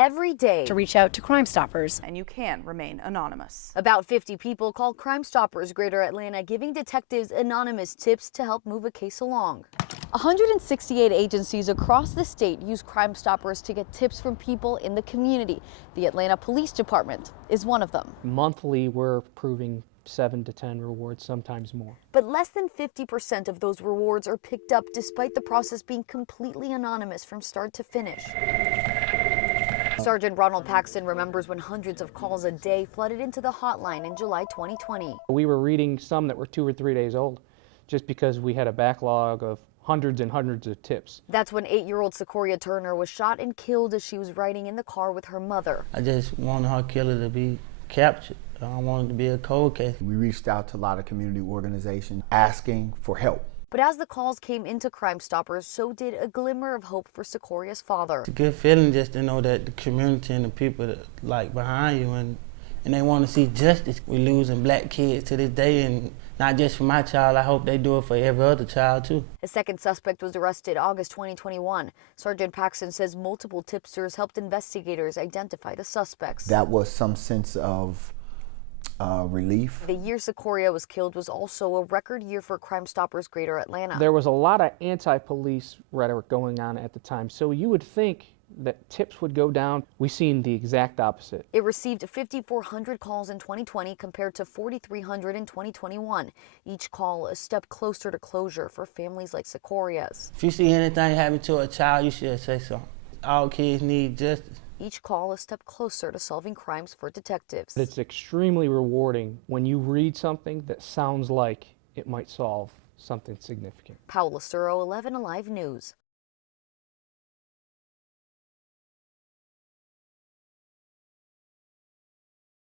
every day to reach out to Crime Stoppers. And you can remain anonymous. About 50 people called Crime Stoppers Greater Atlanta, giving detectives anonymous tips to help move a case along. 168 agencies across the state use Crime Stoppers to get tips from people in the community. The Atlanta Police Department is one of them. Monthly, we're approving 7 to 10 rewards, sometimes more. But less than 50% of those rewards are picked up, despite the process being completely anonymous from start to finish. Sergeant Ronald Paxton remembers when hundreds of calls a day flooded into the hotline in July 2020. We were reading some that were 2 or 3 days old, just because we had a backlog of hundreds and hundreds of tips. That's when 8-year-old Secoriea Turner was shot and killed as she was riding in the car with her mother. I just wanted her killer to be captured. I wanted it to be a cold case. We reached out to a lot of community organizations asking for help. But as the calls came into Crime Stoppers, so did a glimmer of hope for Secorea's father. It's a good feeling just to know that the community and the people that like behind you and they want to see justice. We're losing black kids to this day, and not just for my child, I hope they do it for every other child too. A second suspect was arrested August 2021. Sergeant Paxton says multiple tipsters helped investigators identify the suspects. That was some sense of relief. The year Secoriea was killed was also a record year for Crime Stoppers Greater Atlanta. There was a lot of anti-police rhetoric going on at the time, so you would think that tips would go down. We've seen the exact opposite. It received 5,400 calls in 2020 compared to 4,300 in 2021. Each call a step closer to closure for families like Secorea's. If you see anything happen to a child, you should say something. All kids need justice. Each call a step closer to solving crimes for detectives. It's extremely rewarding when you read something that sounds like it might solve something significant. Paola Suro, 11 Alive News.